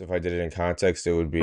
So if I did it in context, it would be.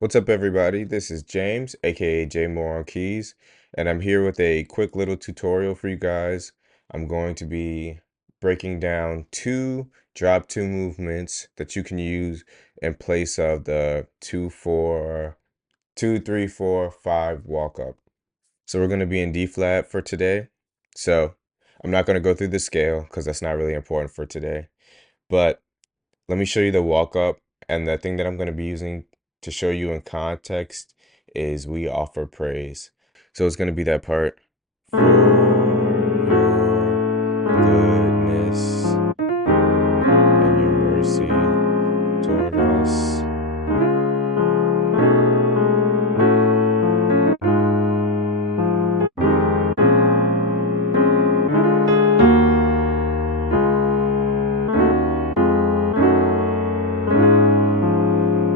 What's up, everybody? This is James, aka jmooreonkeys, and I'm here with a quick little tutorial for you guys. I'm going to be breaking down two drop two movements that you can use in place of the 2-3-4-5 walk up. So we're going to be in D flat for today. So I'm not going to go through the scale because that's not really important for today. But let me show you the walk up, and the thing that I'm going to be using to show you in context is "We Offer Praise." So it's going to be that part. For your goodness and your mercy toward us.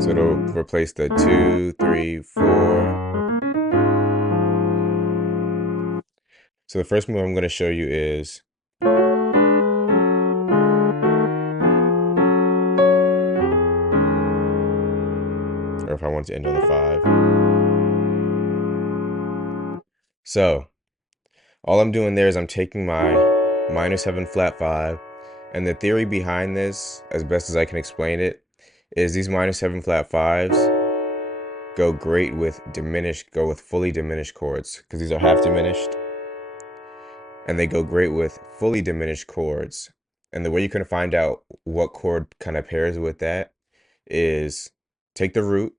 So it'll replace the 2-3-4. So the first move I'm going to show you is or if I want to end on the 5. So all I'm doing there is I'm taking my minor 7 flat 5, and the theory behind this, as best as I can explain it, is these minor 7 flat 5s go great with fully diminished chords, because these are half diminished, and they go great with fully diminished chords. And the way you can find out what chord kind of pairs with that is take the root.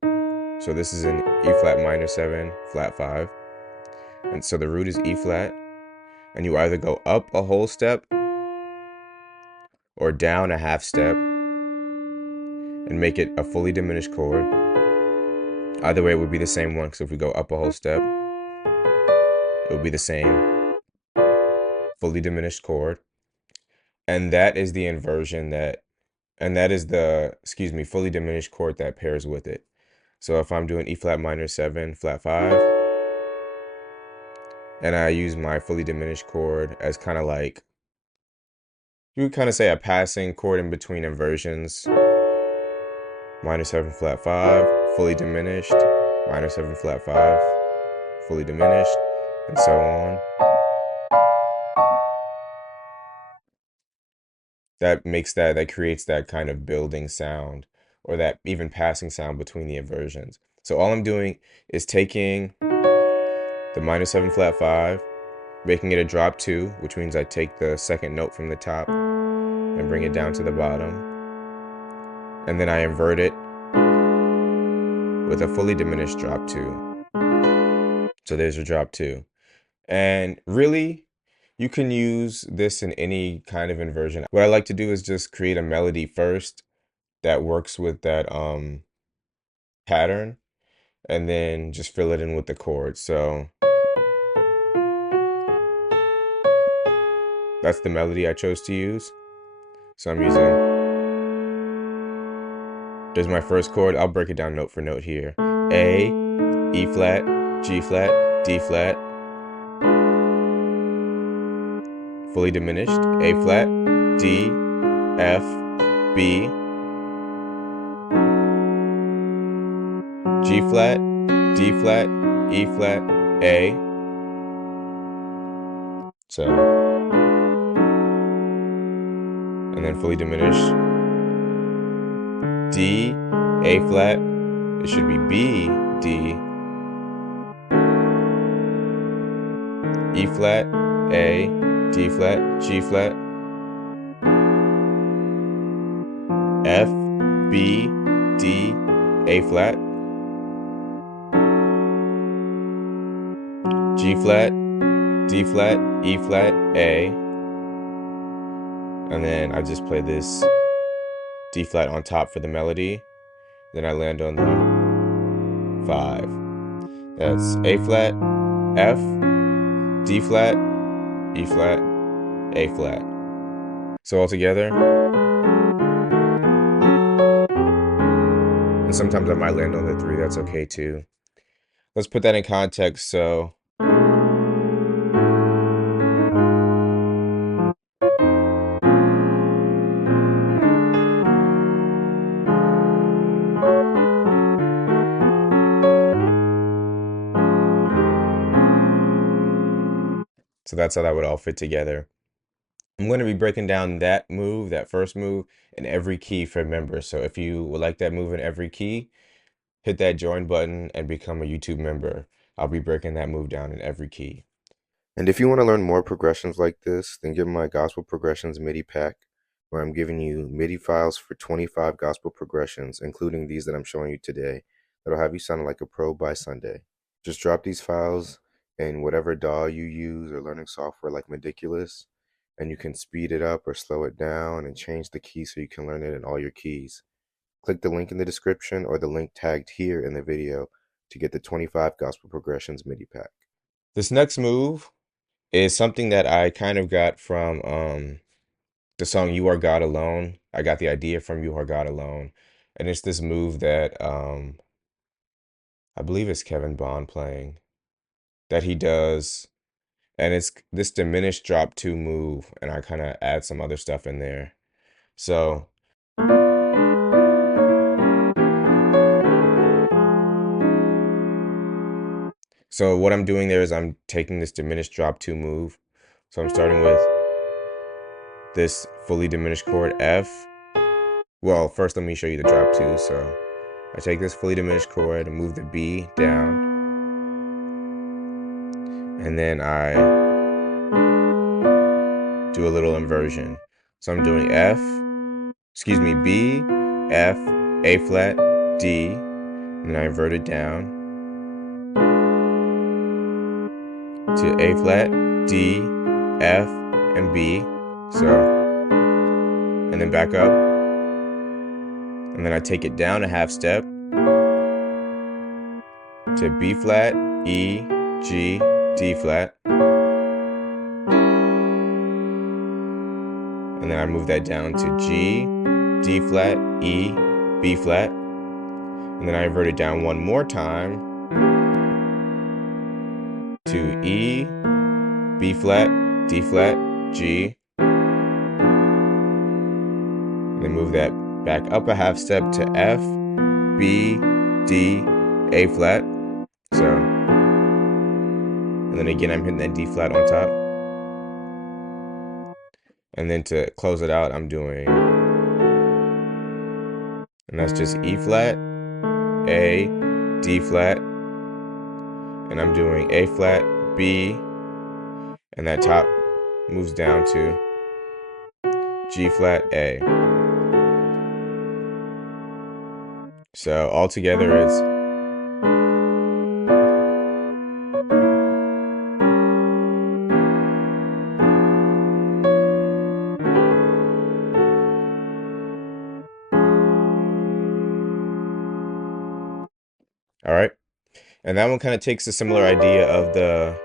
So this is an E flat minor 7 flat 5, and so the root is E flat, and you either go up a whole step or down a half step and make it a fully diminished chord. Either way, it would be the same one, because if we go up a whole step, it would be the same fully diminished chord. And that is the inversion fully diminished chord that pairs with it. So if I'm doing E flat minor 7 flat 5, and I use my fully diminished chord as kind of like, you would kind of say a passing chord in between inversions. Minor 7 flat 5, fully diminished, minor 7 flat 5, fully diminished, and so on. That creates that kind of building sound, or that even passing sound between the inversions. So all I'm doing is taking the minor 7 flat 5, making it a drop 2, which means I take the second note from the top and bring it down to the bottom, and then I invert it with a fully diminished drop 2. So there's a drop 2. And really, you can use this in any kind of inversion. What I like to do is just create a melody first that works with that pattern, and then just fill it in with the chords. So that's the melody I chose to use. So I'm using, there's my first chord. I'll break it down note for note here. A, E flat, G flat, D flat, fully diminished, A flat, D, F, B, G flat, D flat, E flat, A. So, and then fully diminished, D, A flat, it should be B, D, E flat, A, D flat, G flat, F, B, D, A flat, G flat, D flat, E flat, A, and then I just play this D flat on top for the melody, then I land on the 5. That's A flat, F, D flat, E flat, A flat. So all together. And sometimes I might land on the 3, that's okay too. Let's put that in context. So that's how that would all fit together. I'm going to be breaking down that move, that first move, in every key for members. So if you would like that move in every key, hit that join button and become a YouTube member. I'll be breaking that move down in every key. And if you want to learn more progressions like this, then get my Gospel Progressions MIDI pack, where I'm giving you MIDI files for 25 gospel progressions, including these that I'm showing you today, that'll have you sounding like a pro by Sunday. Just drop these files in whatever DAW you use or learning software like Meticulous, and you can speed it up or slow it down and change the key so you can learn it in all your keys. Click the link in the description or the link tagged here in the video to get the 25 Gospel Progressions MIDI pack. This next move is something that I kind of got from the song You Are God Alone. I got the idea from You Are God Alone. And it's this move that I believe it's Kevin Bond playing, that he does. And it's this diminished drop 2 move, and I kind of add some other stuff in there. So what I'm doing there is I'm taking this diminished drop 2 move. So I'm starting with this fully diminished chord F. Well, first let me show you the drop 2. So I take this fully diminished chord and move the B down. And then I do a little inversion. So I'm doing B, F, A flat, D, and then I invert it down to A flat, D, F, and B. And then back up. And then I take it down a half step to B flat, E, G, D flat. And then I move that down to G, D flat, E, B flat. And then I invert it down one more time to E, B flat, D flat, G. And then move that back up a half step to F, B, D, A flat. And then again, I'm hitting that D flat on top. And then to close it out, I'm doing, and that's just E flat, A, D flat, and I'm doing A flat, B, and that top moves down to G flat, A. So all together it's all right. And that one kind of takes a similar idea of the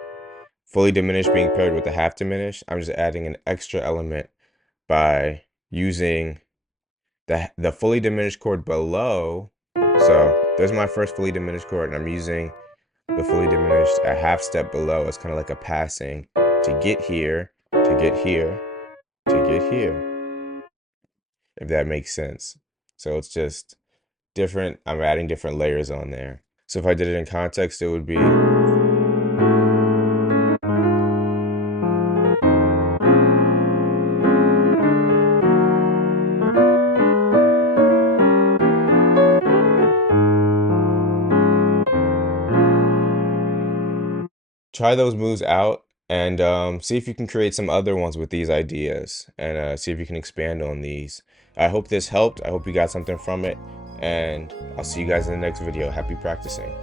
fully diminished being paired with the half diminished. I'm just adding an extra element by using the fully diminished chord below. So there's my first fully diminished chord, and I'm using the fully diminished a half step below as kind of like a passing to get here, to get here, to get here, if that makes sense. So it's just different. I'm adding different layers on there. So if I did it in context, it would be, try those moves out and see if you can create some other ones with these ideas, and see if you can expand on these. I hope this helped. I hope you got something from it, and I'll see you guys in the next video. Happy practicing.